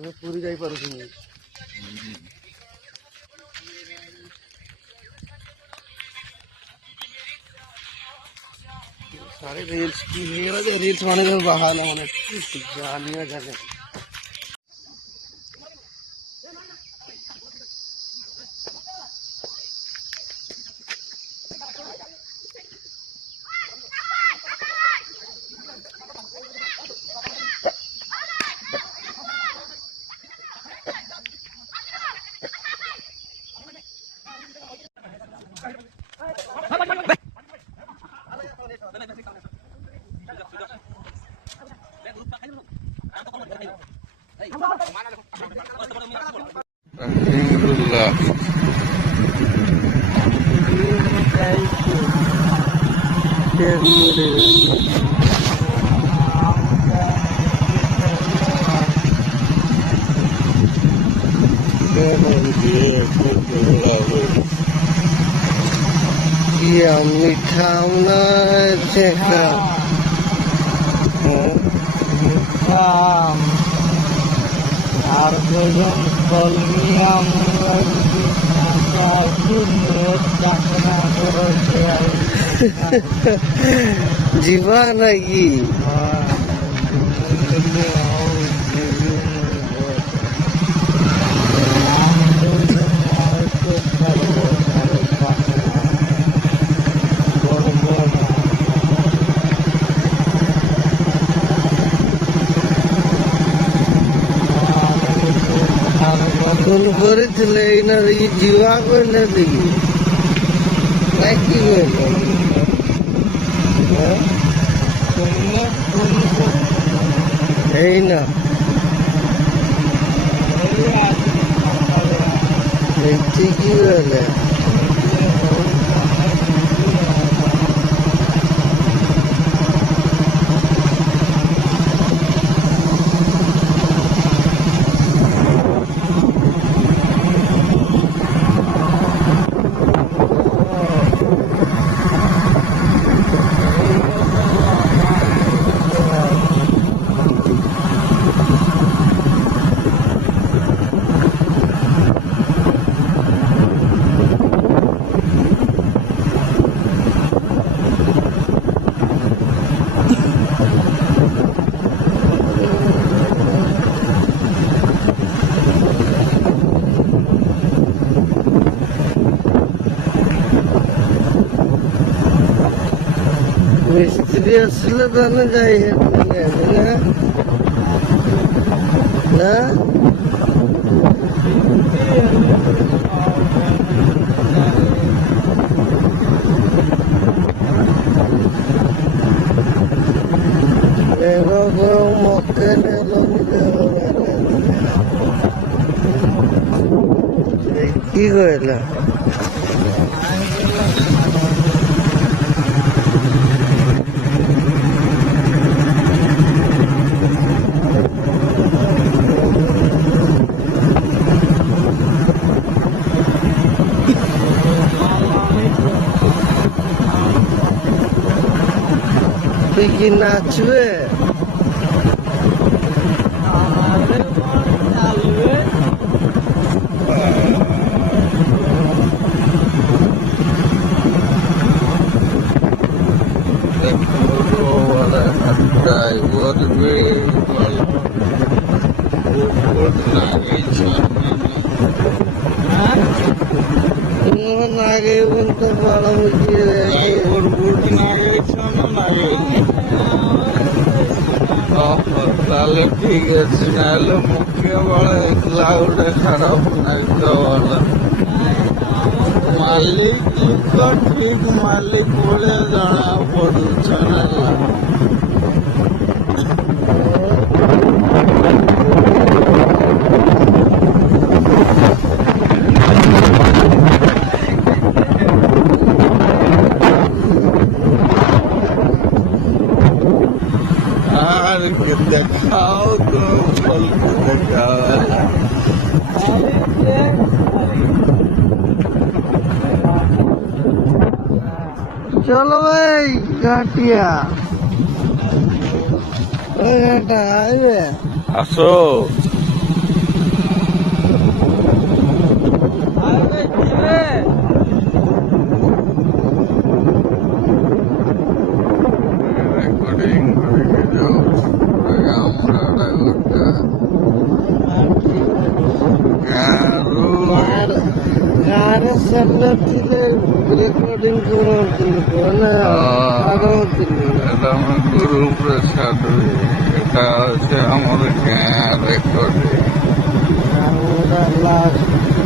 ଆମେ ପୁରୀ ଯାଇପାରୁଛୁ। सारे रील्स की रील्स बनाने का बहाना होने जानिया जाने Iya mitamna ceka mitam argojo kolmiam jiwa lagi phone করেছিলে না এই জিওয়া করলে দেখি কি এই না ঠিকই বলে মিস্ত্রি আসলে তাহলে যাই না কি কইলা তুই কি নাচবে নাগে বলতে পারো তাহলে ঠিক আছে নাহলে মুখে বড় ক্লাউডে খারাপ লাগতে বলো মালিক ঠিক মালিক বলে জনা পড়ুছে না দেখাও তো চলো ভাই কাটিয়া আসো ଗାଁରେ ସେମିତି ରେକର୍ଡିଂ କରୁଥିଲେ ନା ଆଗଉଥିଲେ এটা আমার গুরুপ্রসাদ এটা হচ্ছে আমার গাঁ রেকর্ডিং ଆମର ଲାଷ୍ଟ